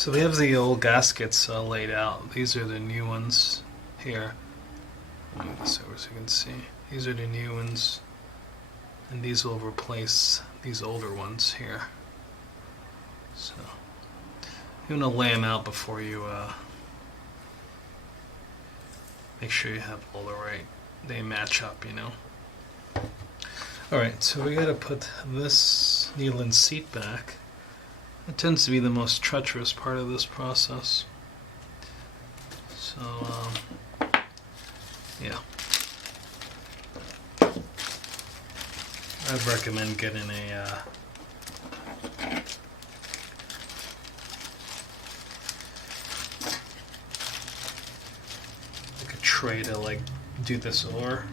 So we have the old gaskets laid out. These are the new ones here. Let me move this over so you can see. These are the new ones, and these will replace these older ones here. So you want to lay them out before you make sure you have all the right, they match up, you know. Alright, so we gotta put this needle and seat back. It tends to be the most treacherous part of this process. So, yeah. I'd recommend getting a tray to like do this over.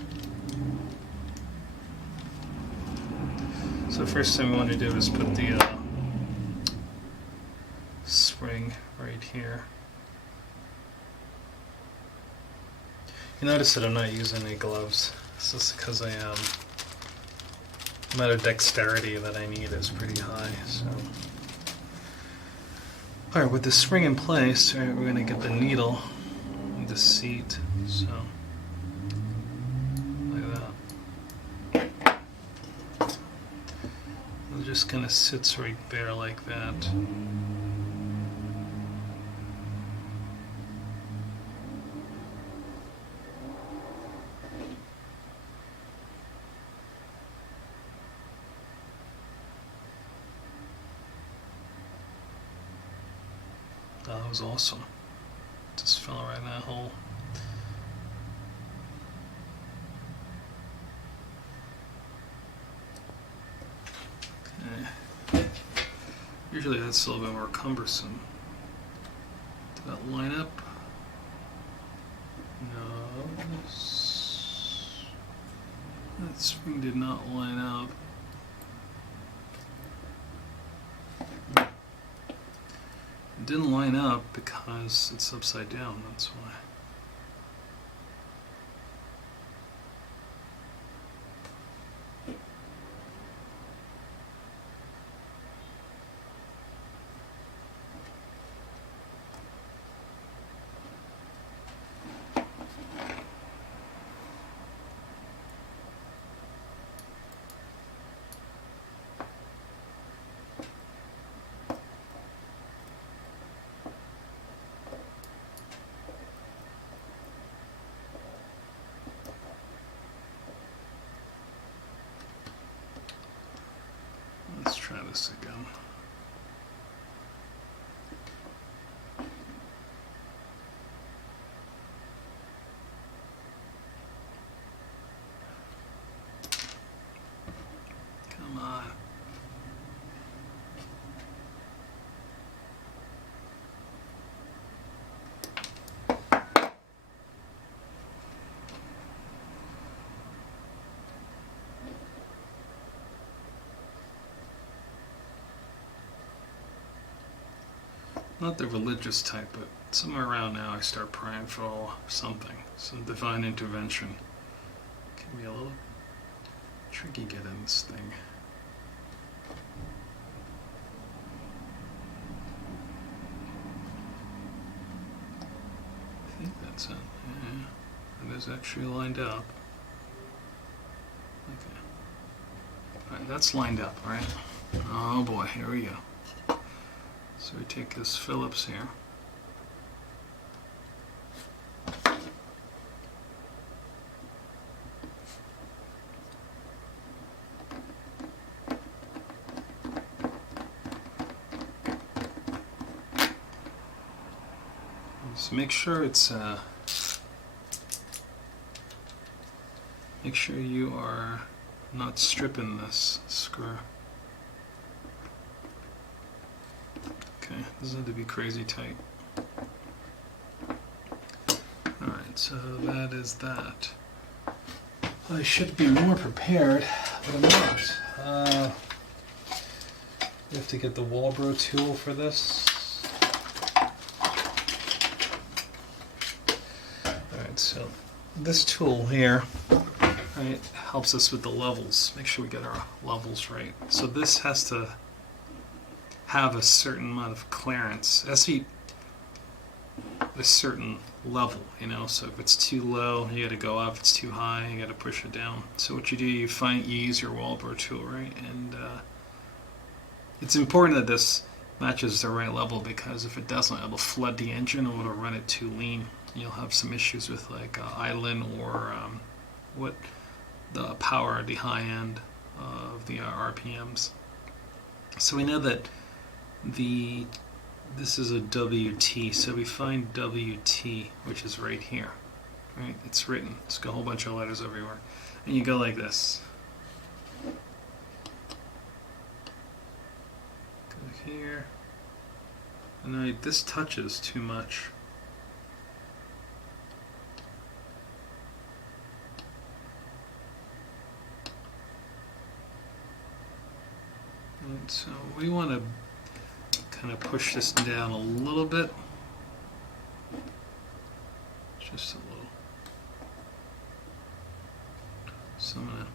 So first thing we want to do is put the spring right here. You notice that I'm not using any gloves. It's just because the amount of dexterity that I need is pretty high. So, all right, with the spring in place, right, we're going to get the needle and the seat. So, like that. It just kind of sits right there like that. Oh, that was awesome. Just fell right in that hole. Okay. Usually that's a little bit more cumbersome. Did that line up? No. That spring did not line up. It didn't line up because it's upside down, that's why. Let's try this again. Come on. Not the religious type, but somewhere around now I start praying for something, some divine intervention. It can be a little tricky getting this thing. I think that's it. Yeah, it is actually lined up. Okay. Alright, that's lined up, right? Oh boy, here we go. So we take this Phillips here. Just make sure it's make sure you are not stripping this screw. Okay, doesn't have to be crazy tight. Alright, so that is that. I should be more prepared, but I'm not. We have to get the Walboro tool for this. Alright, so this tool here, right, helps us with the levels. Make sure we get our levels right. So this has to have a certain amount of clearance. It has to be a certain level, you know. So if it's too low, you got to go up. If it's too high, you got to push it down. So what you do, you use your Walboro tool, right? And it's important that this matches the right level, because if it doesn't, it'll flood the engine or it'll run it too lean. You'll have some issues with like idling or what the power at the high end of the RPMs. So we know that this is a WT, so we find WT, which is right here, right? It's written. It's got a whole bunch of letters everywhere, and you go like this. Go here, and this touches too much. And so we want to kind of push this down a little bit, just a little. So I'm going to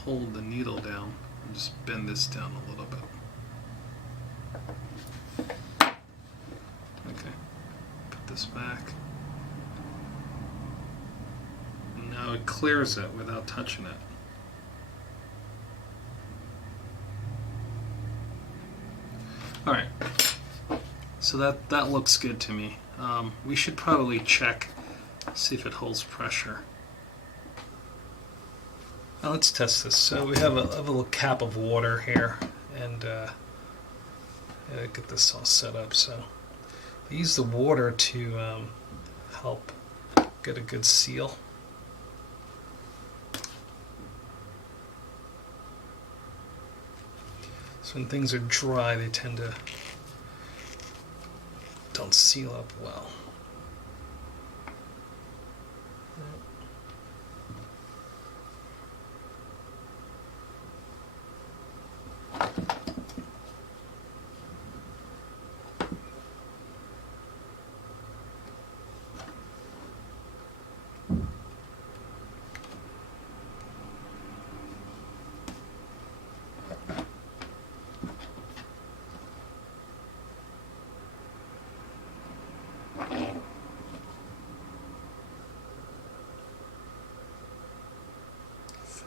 hold the needle down and just bend this down a little bit. Okay, put this back. And now it clears it without touching it. Alright, so that looks good to me. We should probably check, see if it holds pressure. Now let's test this. So we have a little cap of water here, and get this all set up. So I use the water to help get a good seal. When things are dry, they tend to don't seal up well.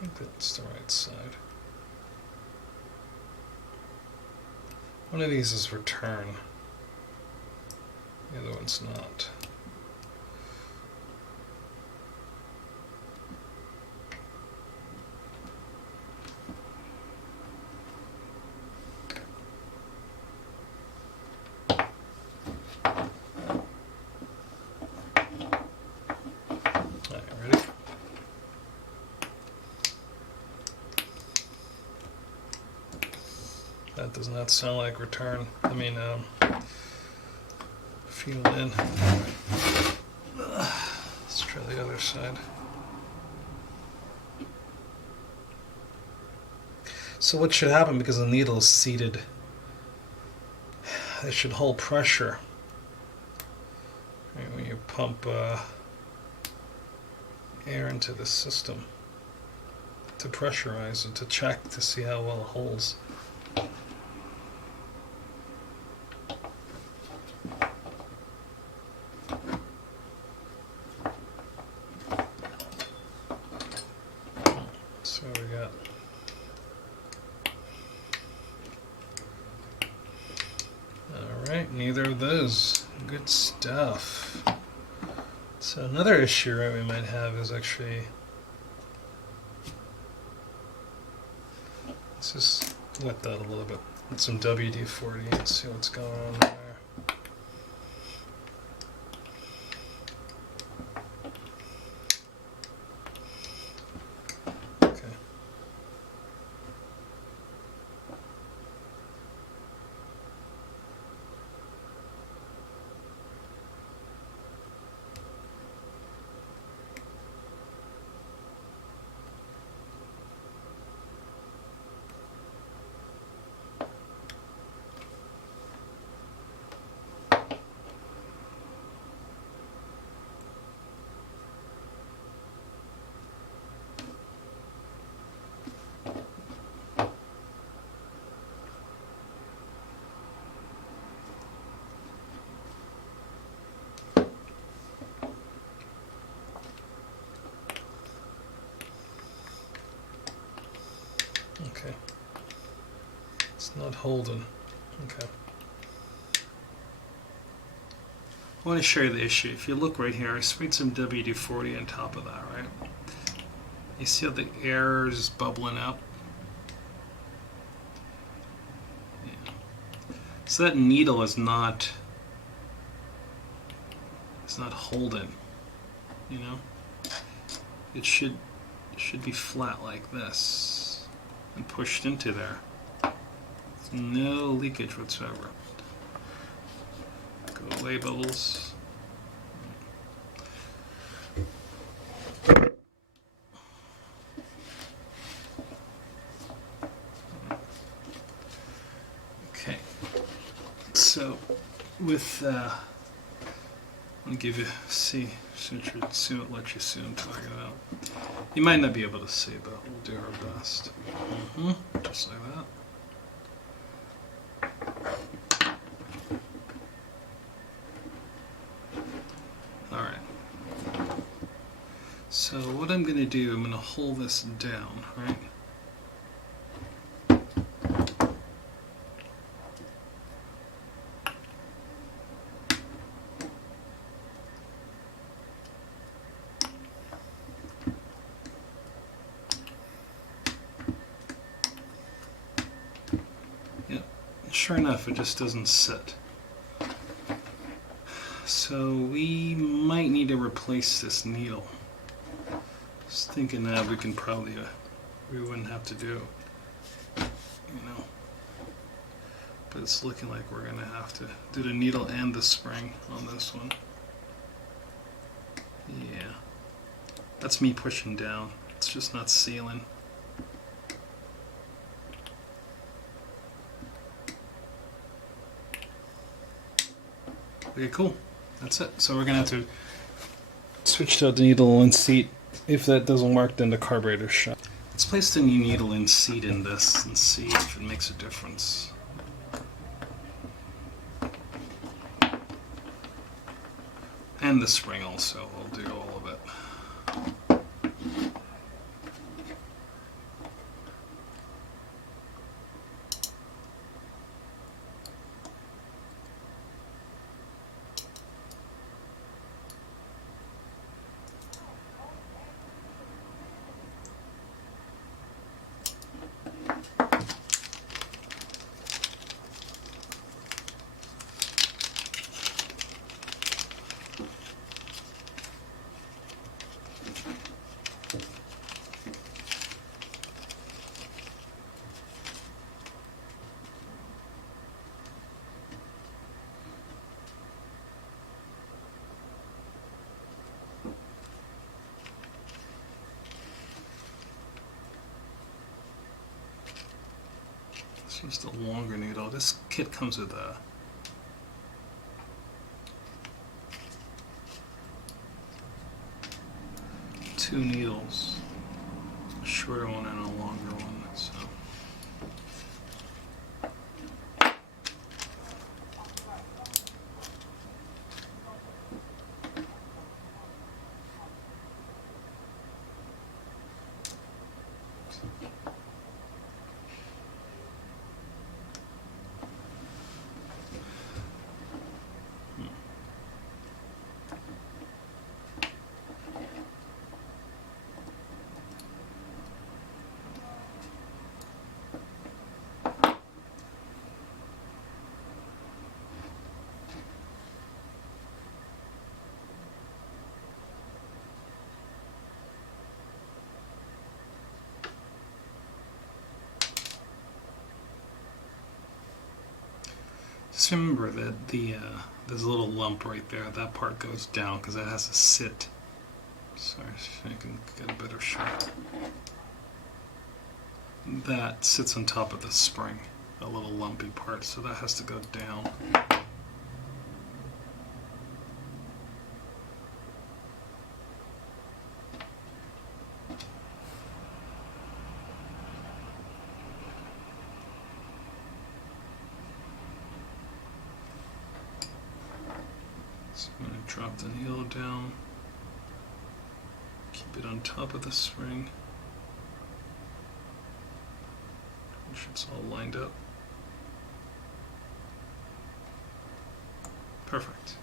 I think that's the right side. One of these is return, the other one's not. That does not sound like return. I mean, feel in. Let's try the other side. So what should happen, because the needle is seated, it should hold pressure. Right, when you pump air into the system to pressurize it, to check to see how well it holds. So we got alright, neither of those. Good stuff. So another issue, right, we might have is actually, let's just wet that a little bit with some WD-40 and see what's going on there. Okay. It's not holding. Okay. I want to show you the issue. If you look right here, I sprayed some WD-40 on top of that, right? You see how the air is bubbling out? Yeah. So that needle is not holding, you know? It should be flat like this and pushed into there. No leakage whatsoever. Go away, bubbles. Okay. So with I'll give you let you see what I'm talking about. You might not be able to see, but we'll do our best. Just like that. So what I'm going to do, I'm going to hold this down, right? Yep, sure enough, it just doesn't sit. So we might need to replace this needle. Just thinking that we can probably, we wouldn't have to do, you know. But it's looking like we're gonna have to do the needle and the spring on this one. Yeah, that's me pushing down. It's just not sealing. Okay, cool. That's it. So we're gonna have to switch to the needle and seat. If that doesn't work, then the carburetor shut. Let's place the new needle and seat in this and see if it makes a difference. And the spring also. We'll do all of it. This is the longer needle. This kit comes with a two needles, a shorter one and a longer one. So. Just remember that there's a little lump right there. That part goes down because that has to sit. Sorry, so I can get a better shot. That sits on top of the spring, a little lumpy part, so that has to go down. So I'm going to drop the needle down, keep it on top of the spring. Make sure it's all lined up. Perfect.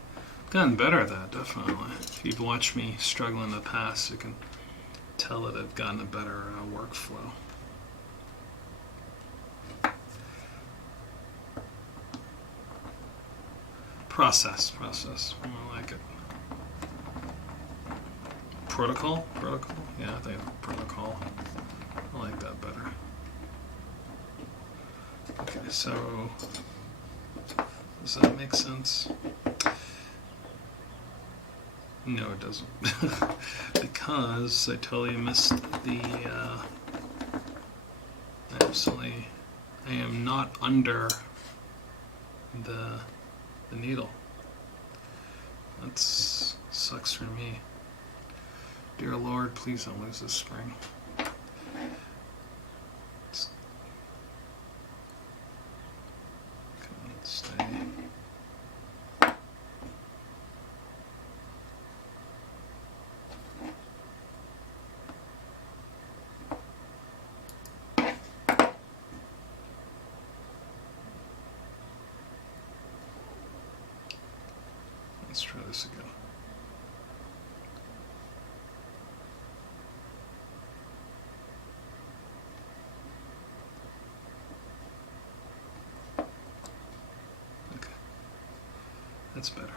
Gotten better at that, definitely. If you've watched me struggle in the past, you can tell that I've gotten a better workflow. Process. I like it. Protocol? Yeah, I think protocol. I like that better. Okay, so does that make sense? No, it doesn't. Because I totally missed the I am not under the needle. That sucks for me. Dear Lord, please don't lose this spring. Come on, stay. Let's try this again. Okay, that's better.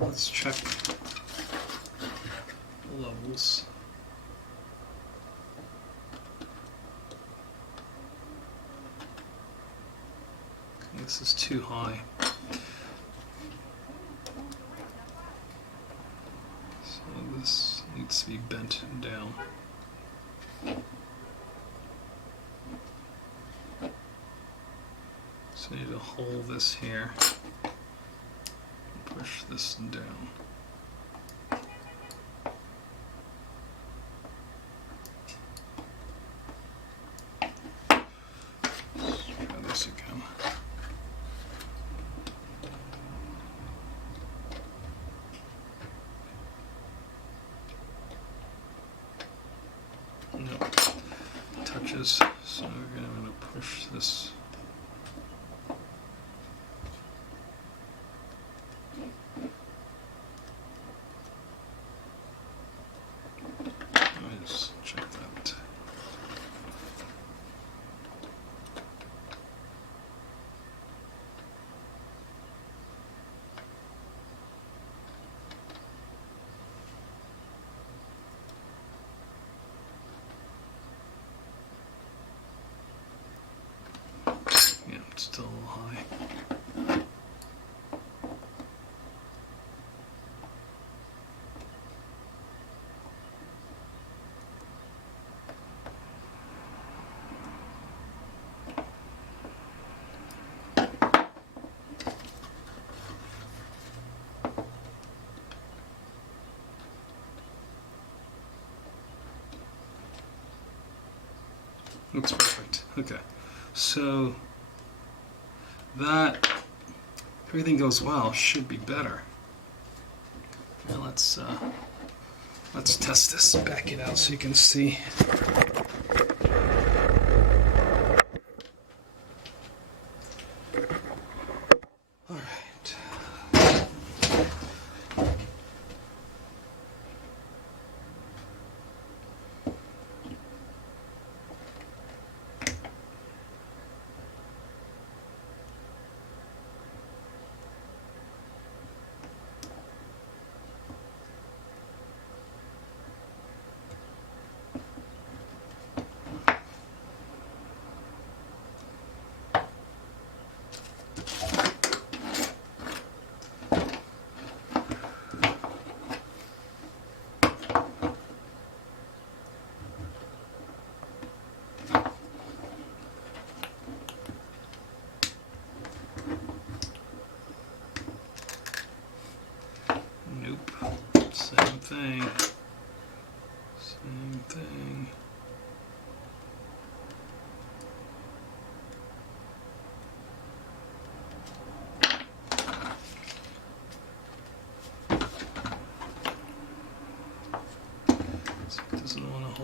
Let's check the levels. Okay, this is too high. So this needs to be bent down. So I need to hold this here. Push this down. Let's try this again. Nope. Touches. So I'm going to push this. Still a little high. Looks perfect. Okay, so that, everything goes well, should be better. Now let's test this, back it out so you can see. All right.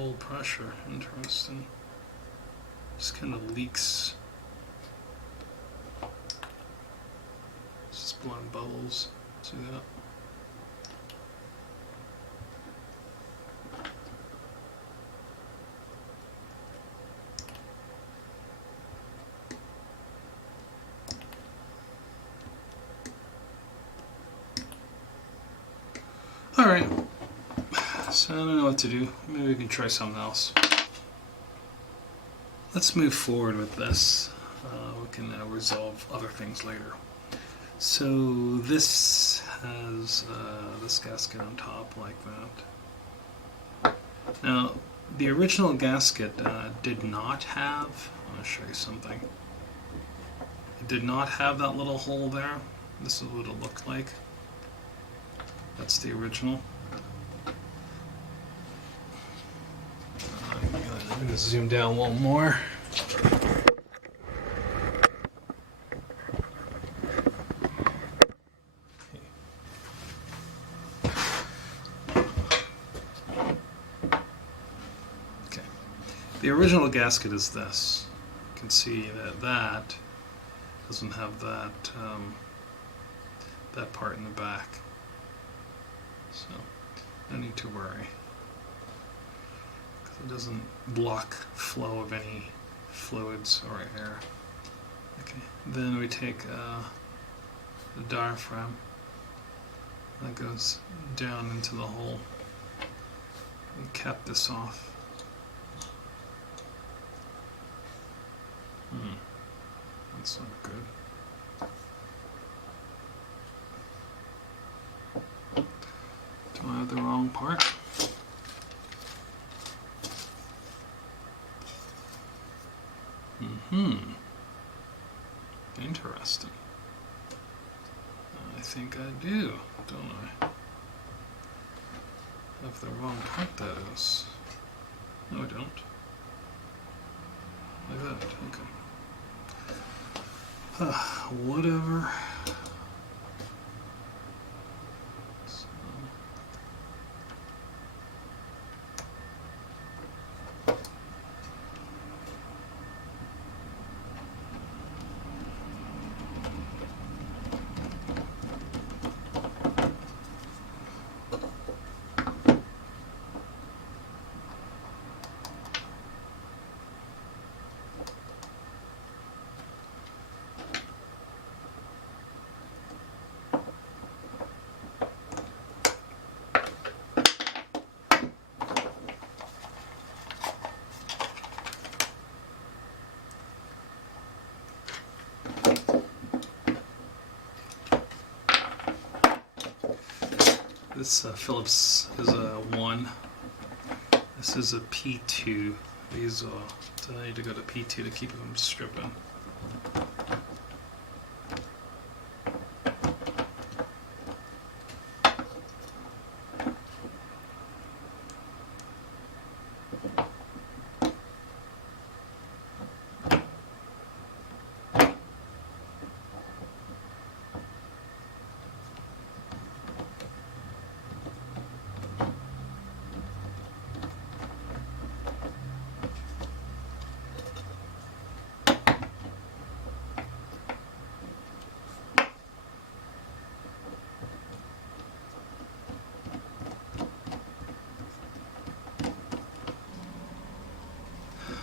hold pressure. Interesting. Just kind of leaks. Just blowing bubbles. See that? Alright, so I don't know what to do. Maybe we can try something else. Let's move forward with this. We can resolve other things later. So this has this gasket on top like that. Now, the original gasket did not have, I'm going to show you something. It did not have that little hole there. This is what it looked like. That's the original. I'm going to zoom down a little more. Okay. The original gasket is this. You can see that that doesn't have that that part in the back. So, no need to worry, because it doesn't block flow of any fluids or air. Okay, then we take the diaphragm that goes down into the hole and cap this off. That's not good. Do I have the wrong part? Interesting. I think I do, don't I? Have the wrong part, that is. No, I don't. Like that, okay. Whatever. This Phillips is a 1. This is a P2. These are, so I need to go to P2 to keep them stripping.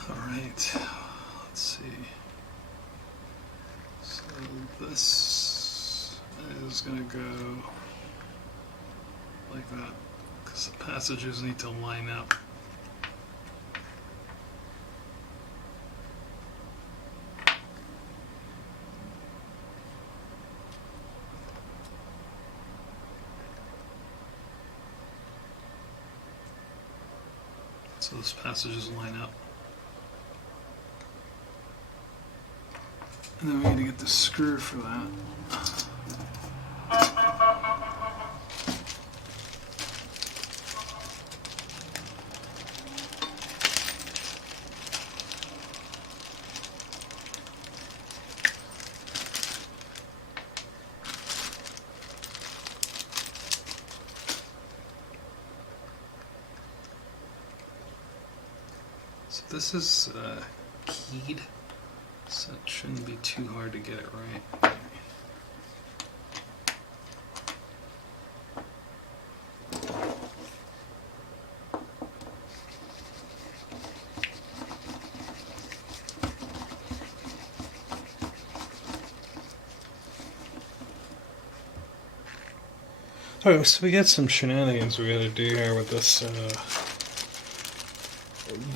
Alright, let's see. So this is going to go like that, because the passages need to line up. So those passages line up. And then we need to get the screw for that. This is keyed, so it shouldn't be too hard to get it right. Alright, so we got some shenanigans we gotta do here with this.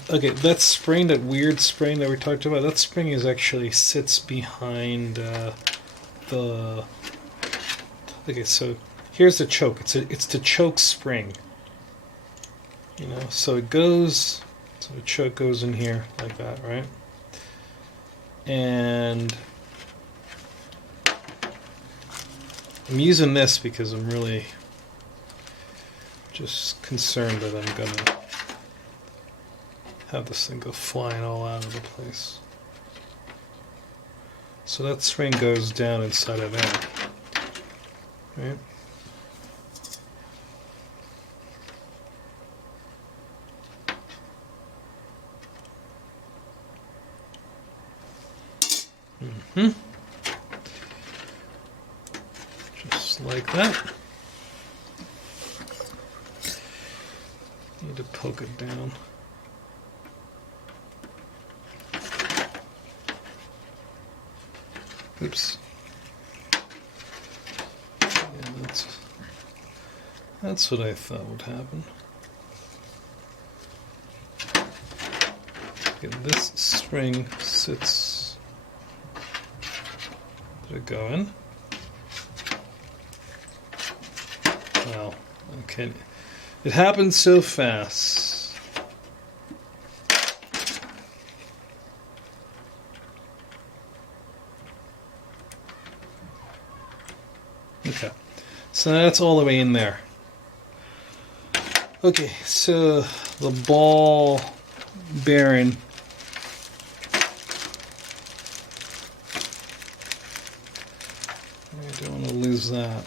Okay, that spring, that weird spring that we talked about, that spring is actually sits behind the. Okay, so here's the choke. It's the choke spring. You know, so it goes. So the choke goes in here like that, right? And I'm using this because I'm really just concerned that I'm gonna have this thing go flying all out of the place. So that spring goes down inside of there, right? Just like that. Need to poke it down. Oops. Yeah, that's what I thought would happen. Okay, this string sits. Did it go in? Wow. Okay. It happened so fast. Okay. So that's all the way in there. Okay, so the ball bearing. I don't want to lose that.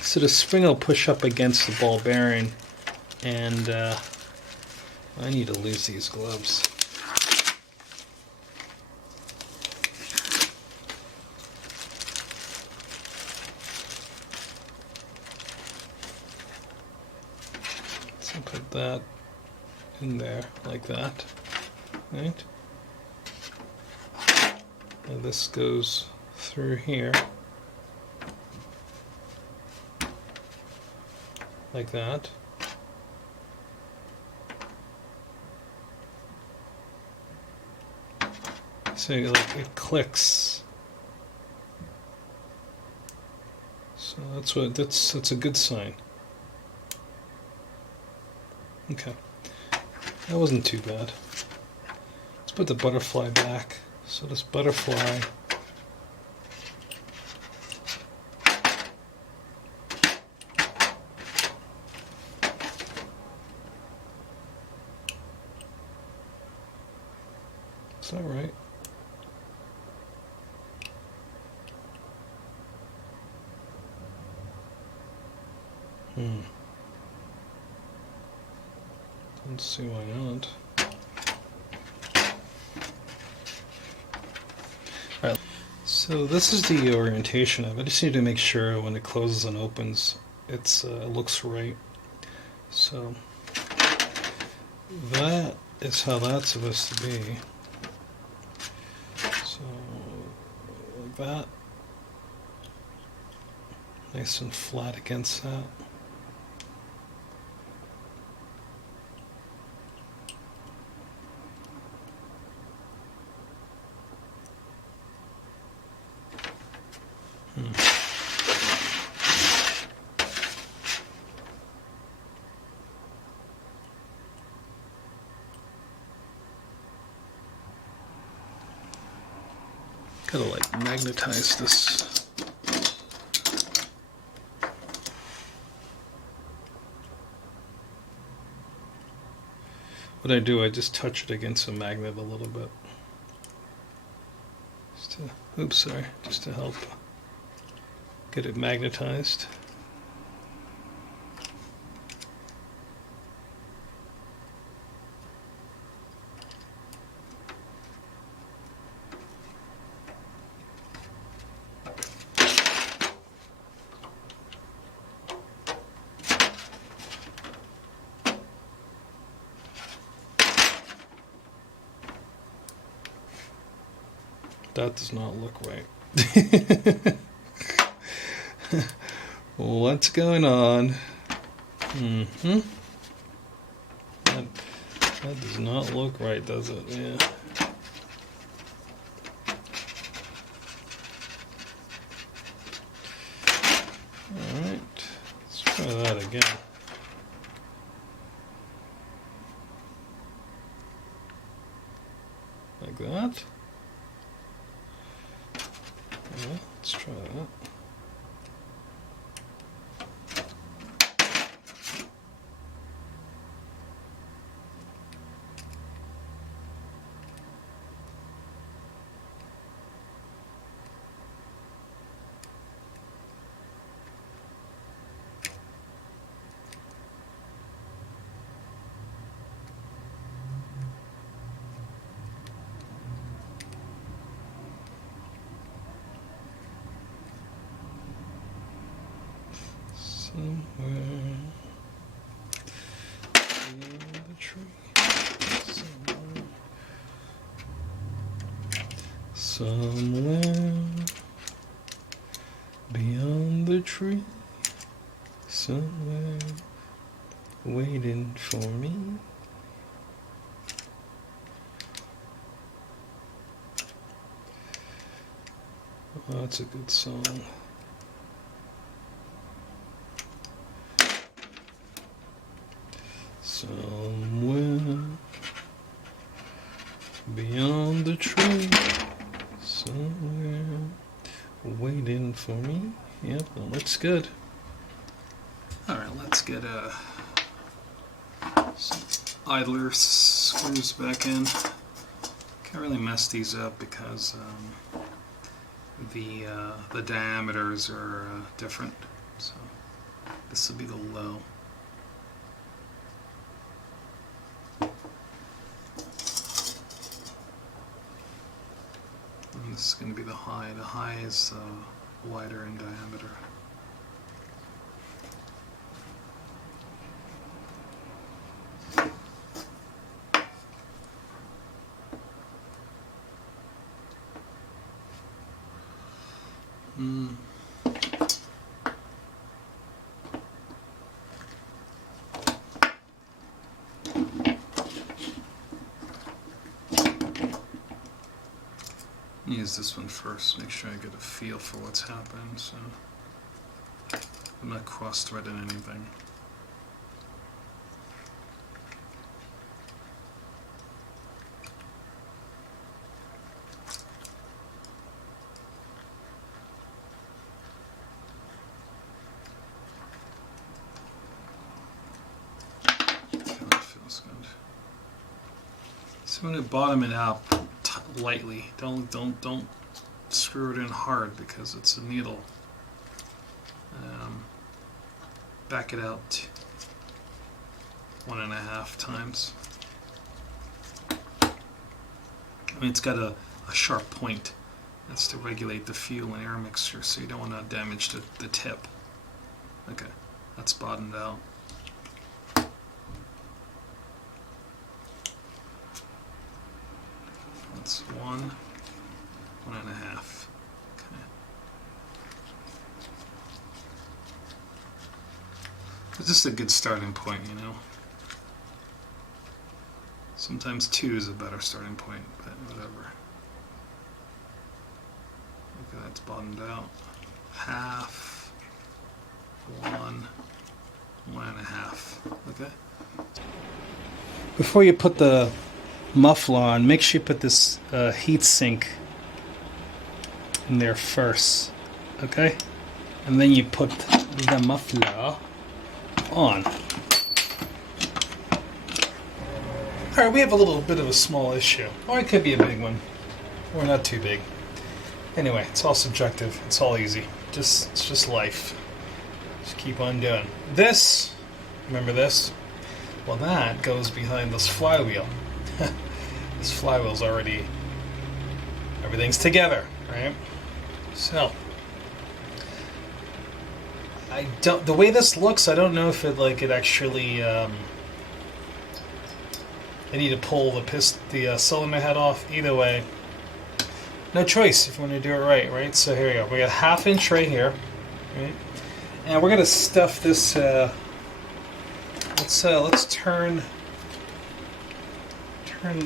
So the spring will push up against the ball bearing, and I need to lose these gloves. So put that in there like that, right? And this goes through here. Like that. So like it clicks. So that's a good sign. Okay. That wasn't too bad. Let's put the butterfly back. So this butterfly is that right? Don't see why not. Alright, so this is the orientation of it. I just need to make sure when it closes and opens, it looks right. So that is how that's supposed to be. So like that. Nice and flat against that. Gotta like magnetize this. What I do, I just touch it against a magnet a little bit. Just to help get it magnetized. That does not look right. What's going on? That does not look right, does it? Yeah. Alright, let's try that again. Like that. Yeah, let's try that. Somewhere beyond the tree. Somewhere beyond the tree. Somewhere waiting for me. Oh, that's a good song. Somewhere beyond the tree, somewhere waiting for me. Yep, that looks good. Alright, let's get some idler screws back in. Can't really mess these up because the diameters are different. So this will be the low. And this is going to be the high. The high is wider in diameter. Use this one first, make sure I get a feel for what's happening, so I'm not cross-threading anything. That feels good. So I'm going to bottom it out lightly. Don't screw it in hard because it's a needle. Back it out 1.5 times. I mean, it's got a sharp point. That's to regulate the fuel and air mixture, so you don't want to damage the tip. Okay, that's bottomed out. That's 1.5. Okay. It's just a good starting point, you know. Sometimes 2 is a better starting point, but whatever. Okay, that's bottomed out. Half. 1. 1.5. Okay. Before you put the muffler on, make sure you put this heat sink in there first, okay? And then you put the muffler on. Alright, we have a little bit of a small issue, or it could be a big one, or not too big. Anyway, it's all subjective, it's all easy. It's just life. Just keep on doing. This, remember this? Well, that goes behind this flywheel. This flywheel's already, everything's together, right? So, the way this looks, I don't know if it actually, I need to pull the cylinder head off. Either way, no choice if you want to do it right, right? So here we go. We got 1/2 inch right here, right? And we're gonna stuff this. Let's turn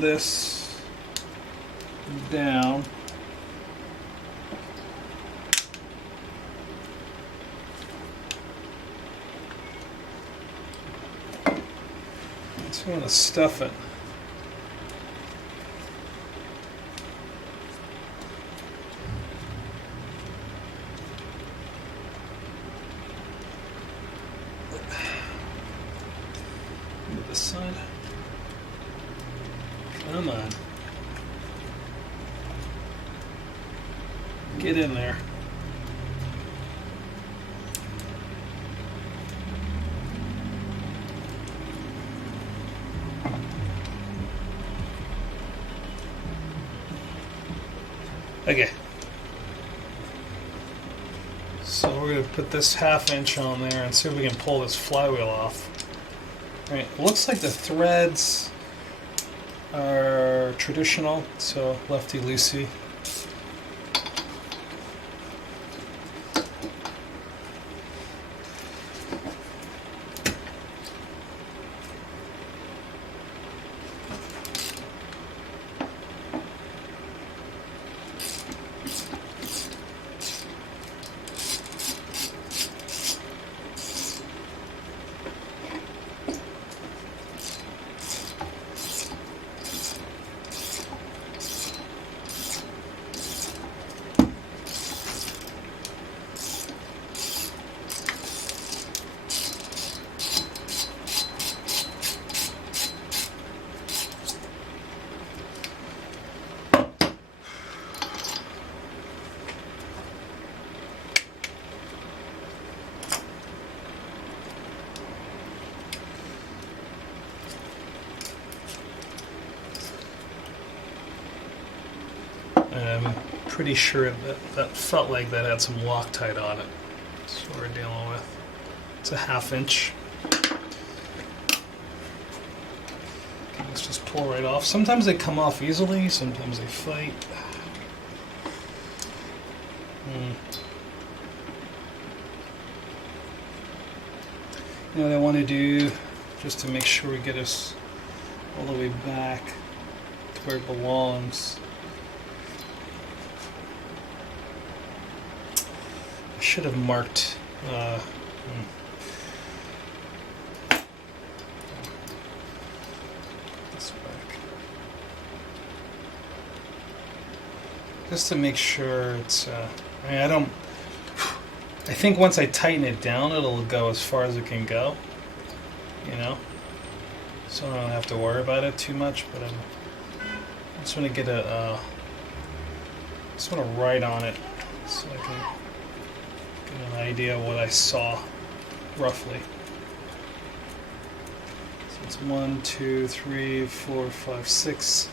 this down. So we want to stuff it. Move this side. Come on. Get in there. Okay. So we're going to put this 1/2 inch on there and see if we can pull this flywheel off. All right. It looks like the threads are traditional, so lefty-loosey. I'm pretty sure that felt like that had some Loctite on it. That's what we're dealing with. It's a 1/2 inch. Okay, let's just pull right off. Sometimes they come off easily, sometimes they fight. You know what I want to do, just to make sure we get us all the way back to where it belongs. I should have marked this back, just to make sure it's. I mean, I think once I tighten it down, it'll go as far as it can go. You know, so I don't have to worry about it too much. But I just want to get just want to write on it so I can get an idea of what I saw roughly. So it's 1, 2, 3, 4, 5, 6,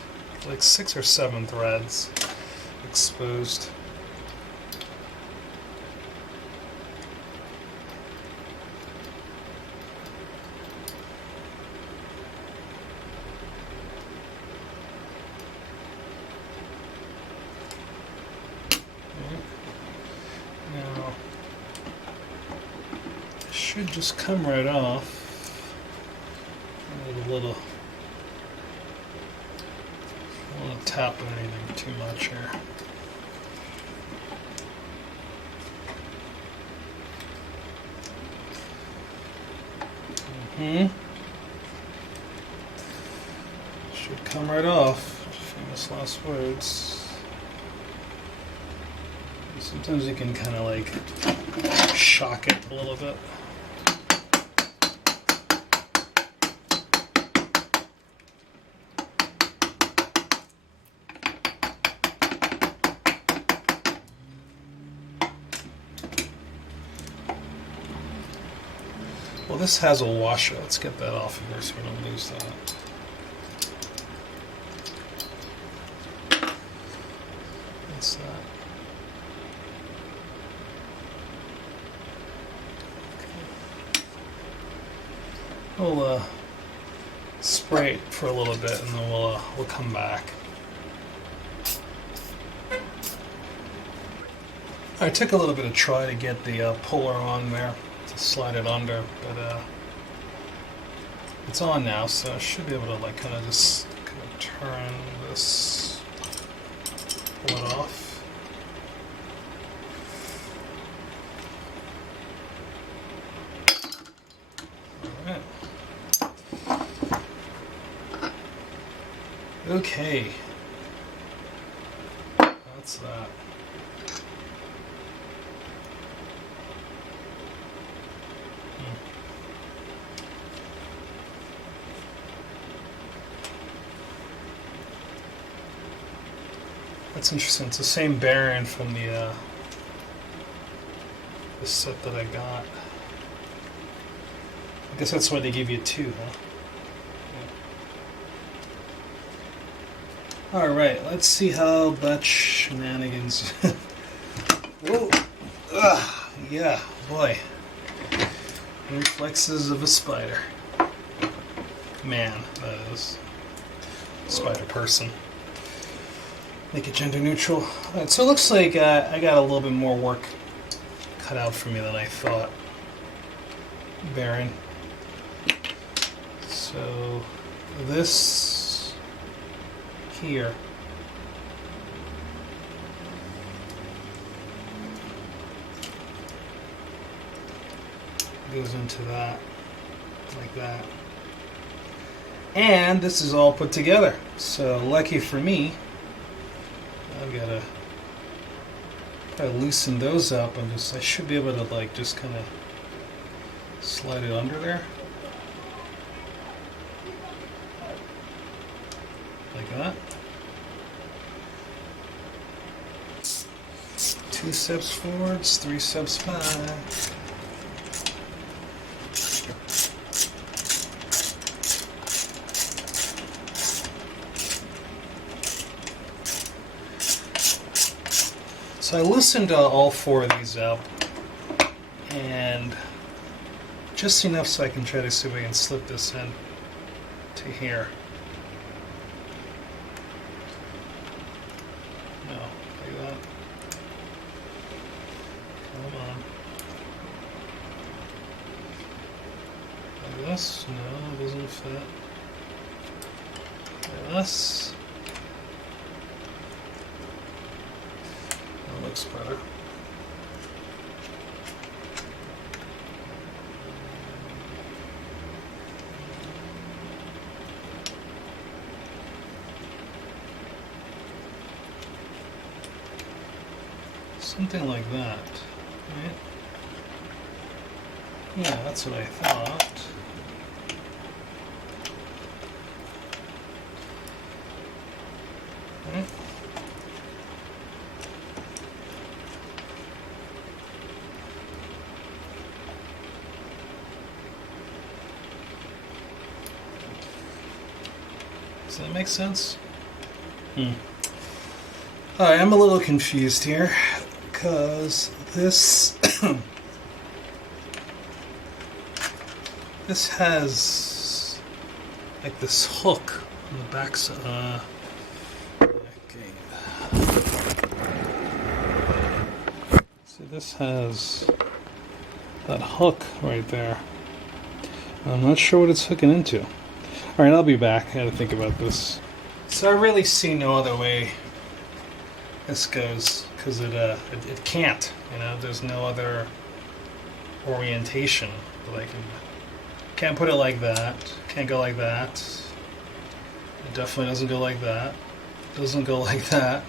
like 6 or 7 threads exposed. Now, it should just come right off. A little, I don't want to tap anything too much here. Should come right off. Famous last words. Sometimes you can kind of like shock it a little bit. Well, this has a washer. Let's get that off of here so we don't lose that. What's that? We'll spray it for a little bit, and then we'll come back. I took a little bit of try to get the puller on there to slide it under, but it's on now, so I should be able to like kind of just kind of turn this, pull it off. All right. Okay. That's that. That's interesting. It's the same bearing from the set that I got. I guess that's why they give you two, huh? Yeah. All right, let's see how that shenanigans. Whoa! Yeah, boy. Reflexes of a spider. Man, that is. Spider person. Make it gender neutral. Alright, so it looks like I got a little bit more work cut out for me than I thought. Bearing. So this here goes into that, like that. And this is all put together. So lucky for me, I've got to probably loosen those up and just, I should be able to like just kind of slide it under there. Like that. 2 steps forwards, 3 steps back. So I loosened all 4 of these up, and just enough so I can try to see if I can slip this in to here. No, like that. Come on. Like this? No, it doesn't fit. Like this. That looks better. Something like that, right? Yeah, that's what I thought. Right. Does that make sense? Alright, I'm a little confused here. Because this this has like this hook on the back side. Okay. See, this has that hook right there. I'm not sure what it's hooking into. Alright, I'll be back. I gotta think about this. So I really see no other way this goes, because it can't, you know, there's no other orientation that I can't put it like that, can't go like that, it definitely doesn't go like that, doesn't go like that,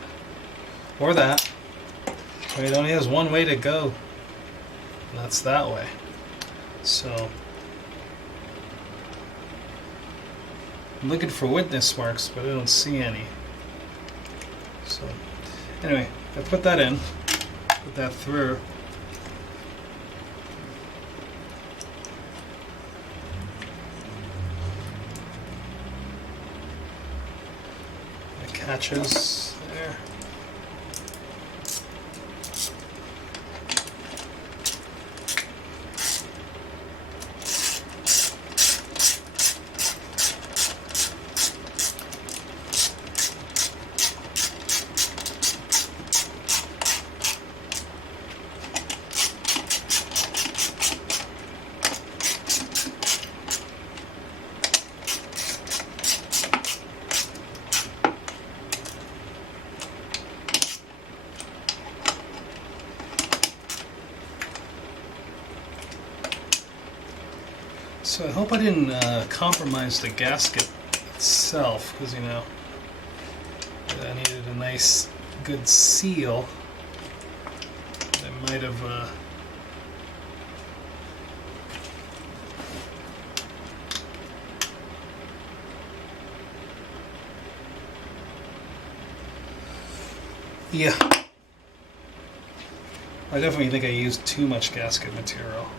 or that. I mean, it only has one way to go, and that's that way. So I'm looking for witness marks, but I don't see any. So anyway, I put that in, put that through. It catches there. So I hope I didn't compromise the gasket itself, because you know I needed a nice, good seal. I might have. Yeah. I definitely think I used too much gasket material.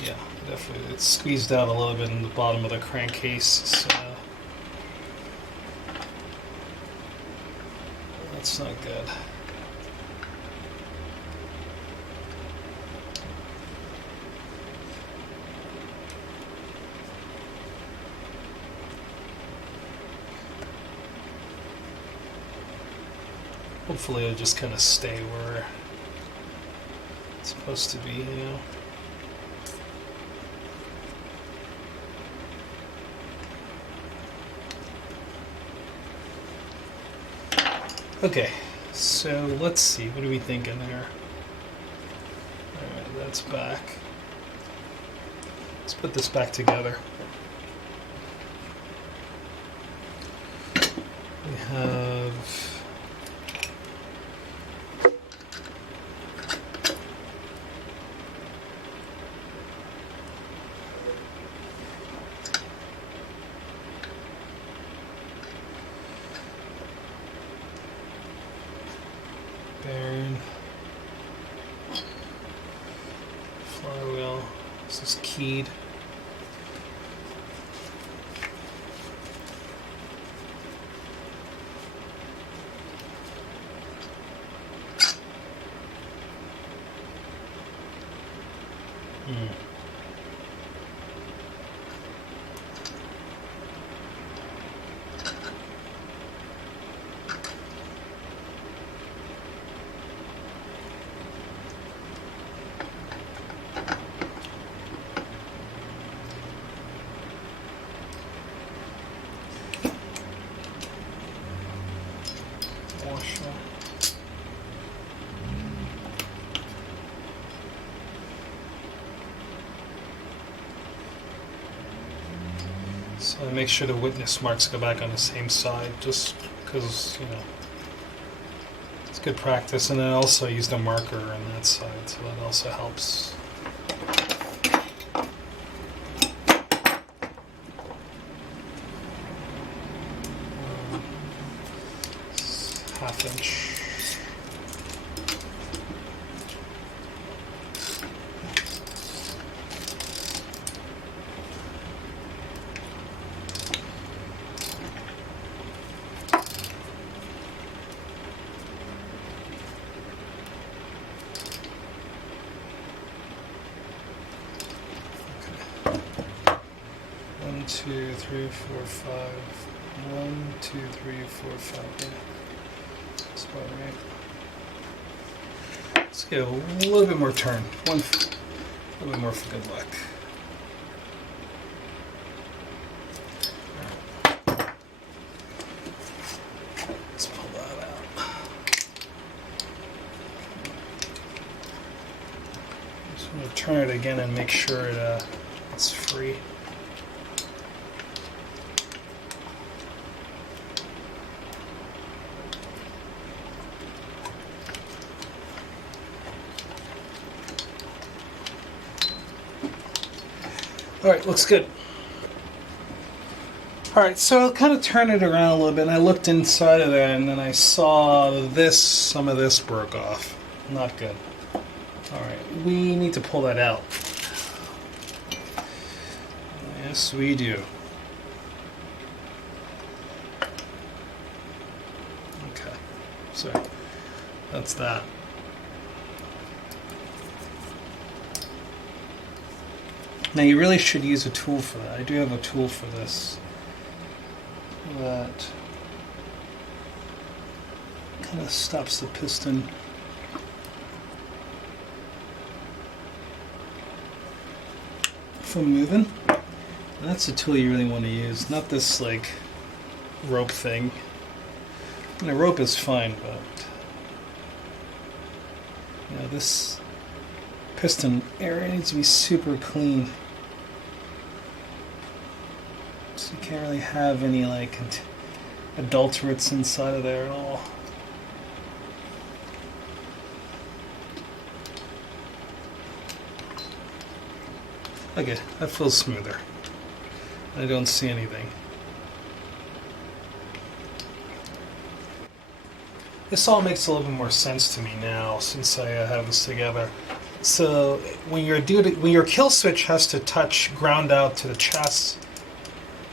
Yeah, definitely. It's squeezed out a little bit in the bottom of the crankcase, so that's not good. Hopefully it'll just kind of stay where it's supposed to be, you know. Okay, so let's see, what are we thinking there? Alright, that's back. Let's put this back together. We have bearing, flywheel, this is keyed. So I make sure the witness marks go back on the same side, just because, you know, it's good practice. And then also I used a marker on that side, so that also helps. Half-inch. Two, three, four, five. 1, 2, 3, 4, 5. Yeah. That's about right. Let's get a little bit more turn. A little bit more for good luck. Right. Let's pull that out. Just want to turn it again and make sure it's free. Alright, looks good. Alright, so I'll kind of turn it around a little bit, and I looked inside of there, and then I saw this, some of this broke off. Not good. Alright, we need to pull that out. Yes, we do. Okay, so that's that. Now you really should use a tool for that. I do have a tool for this that kind of stops the piston from moving. And that's the tool you really want to use, not this like rope thing. I mean, a rope is fine, but You know, this piston area needs to be super clean. So you can't really have any like adulterates inside of there at all. Okay, that feels smoother. I don't see anything. This all makes a little bit more sense to me now since I have this together. So when your kill switch has to touch ground out to the chassis,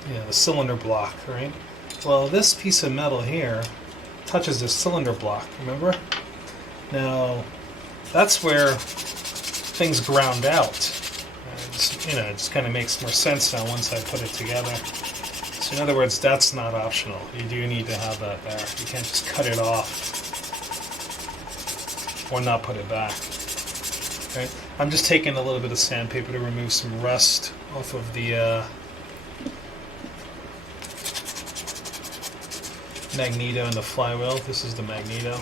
you know, the cylinder block, right? Well, this piece of metal here touches the cylinder block, remember? Now, that's where things ground out. You know, it just kind of makes more sense now once I put it together. So in other words, that's not optional. You do need to have that there. You can't just cut it off or not put it back. Right? I'm just taking a little bit of sandpaper to remove some rust off of the magneto and the flywheel. This is the magneto.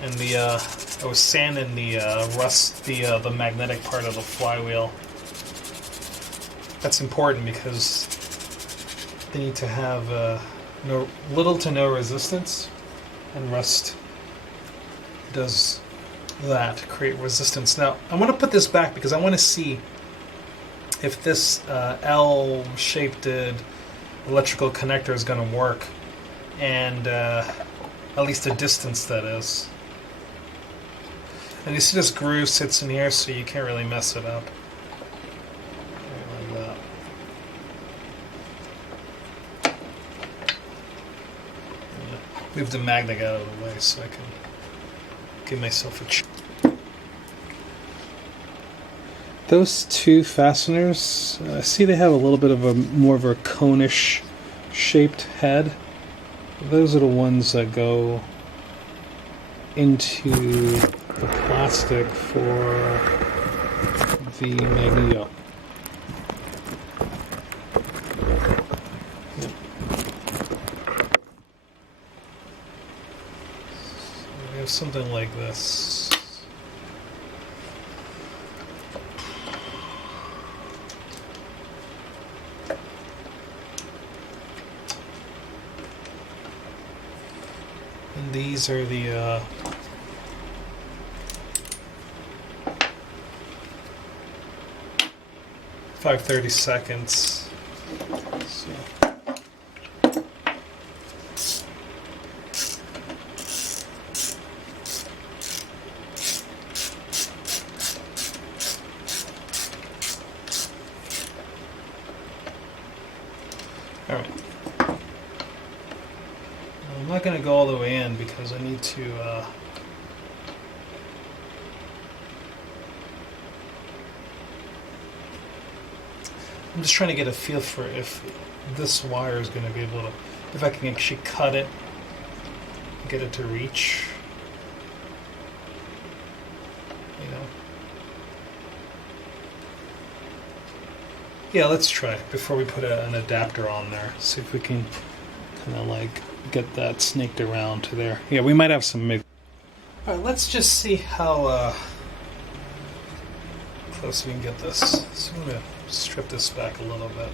And I was sanding the rust, the magnetic part of the flywheel. That's important because they need to have little to no resistance, and rust does that, create resistance. Now, I want to put this back because I want to see if this L-shaped electrical connector is going to work, and at least the distance that is. And you see this groove sits in here, so you can't really mess it up. Like that. Yeah. Move the magnet out of the way so I can give myself a check. Those two fasteners, I see they have a little bit of a more of a conish shaped head. Those are the ones that go into the plastic for the magneto. Yep. So we have something like this. And these are the 5/32. So. All right. I'm not going to go all the way in because I need to. I'm just trying to get a feel for if this wire is going to be able to, if I can actually cut it, get it to reach, you know. Yeah, let's try before we put an adapter on there. See if we can kind of like get that snaked around to there. Yeah, we might have some mix. All right, let's just see how close we can get this. So I'm going to strip this back a little bit.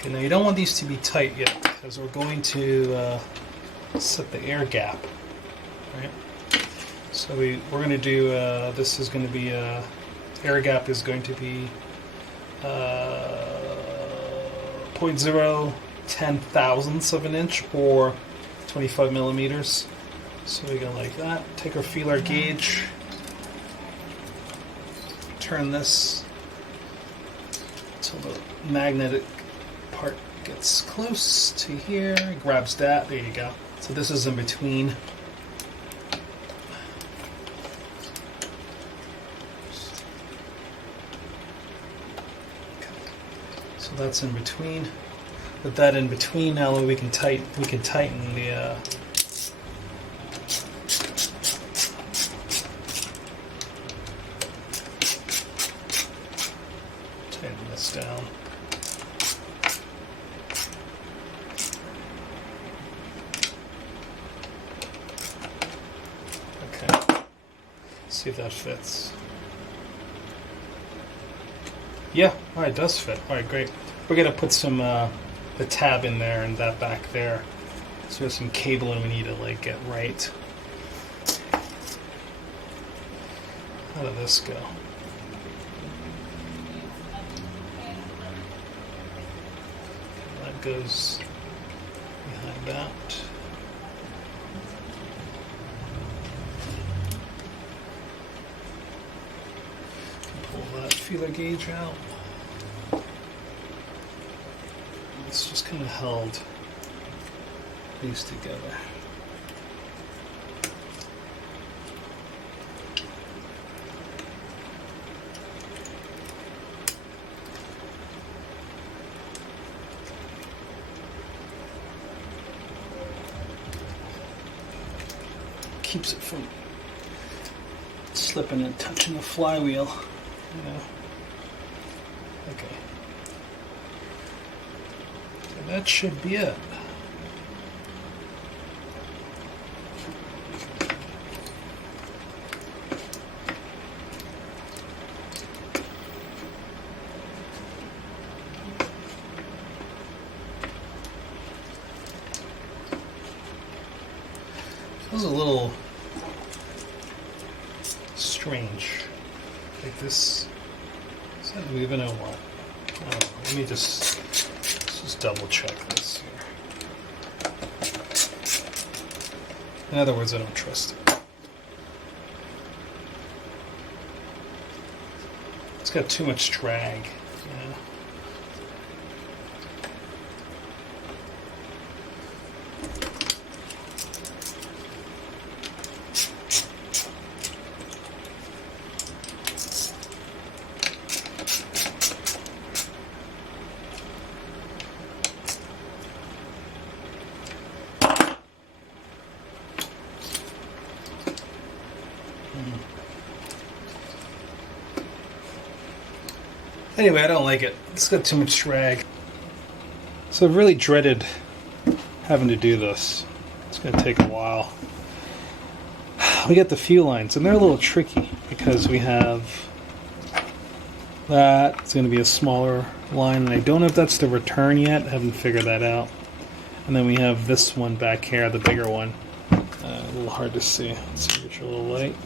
Okay, now you don't want these to be tight yet, because we're going to set the air gap, right? So we're going to do, this is going to be, air gap is going to be 0.010 thousandths of an inch, or 25 millimeters. So we go like that. Take our feeler gauge, turn this until the magnetic part gets close to here, grabs that, there you go. So this is in between. So that's in between. With that in between, now we can tighten the tighten this down. See if that fits. Yeah, alright, it does fit. Alright, great. We're going to put some the tab in there and that back there. So there's some cabling we need to like get right. How did this go? That goes behind that. Feeler gauge out. It's just kind of held these together. Keeps it from slipping and touching the flywheel. Yeah. Okay. So that should be it. Feels a little strange. Like this, is that moving or what? Let me just double check this here. In other words, I don't trust it. It's got too much drag, you know? Anyway, I don't like it. It's got too much drag. So I've really dreaded having to do this. It's going to take a while. We got the fuel lines, and they're a little tricky because we have that. It's going to be a smaller line, and I don't know if that's the return yet. I haven't figured that out. And then we have this one back here, the bigger one. A little hard to see. Let's see, get you a little light.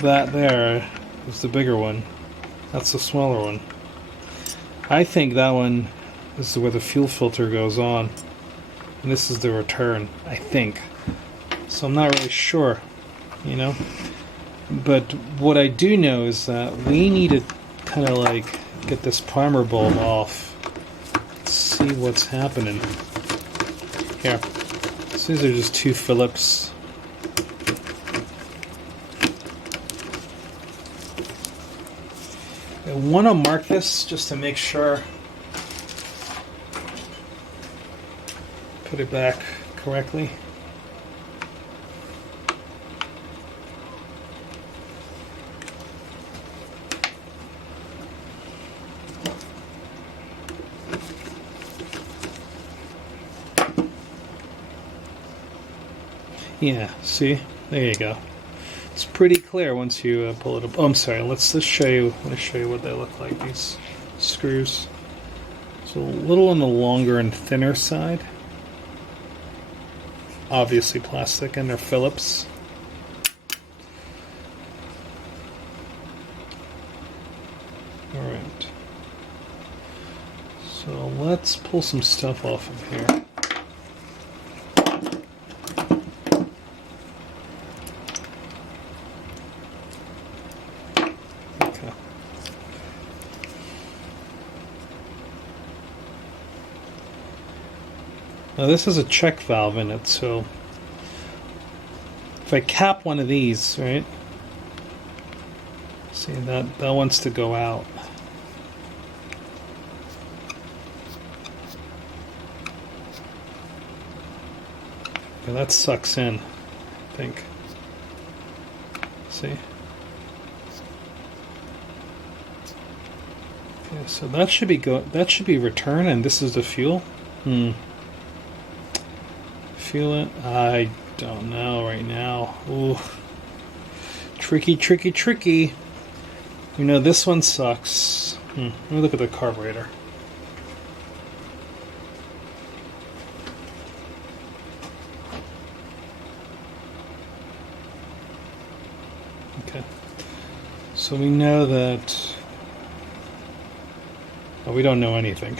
That there is the bigger one. That's the smaller one. I think that one is where the fuel filter goes on. And this is the return, I think. So I'm not really sure, you know. But what I do know is that we need to kind of like get this primer bulb off. Let's see what's happening. Here. So these are just two Phillips. I want to mark this just to make sure. Put it back correctly. Yeah, see? There you go. It's pretty clear once you pull it up. Oh, I'm sorry. Let's just show you. Let me show you what they look like. These screws. So a little on the longer and thinner side. Obviously plastic, and they're Phillips. All right. So let's pull some stuff off of here. Now this has a check valve in it, so if I cap one of these, right? See, that wants to go out. Okay, that sucks in, I think. See? Okay, so that should be return, and this is the fuel. Feel it? I don't know right now. Ooh. Tricky, tricky, tricky. You know, this one sucks. Let me look at the carburetor. Okay. So we know that... Oh, we don't know anything.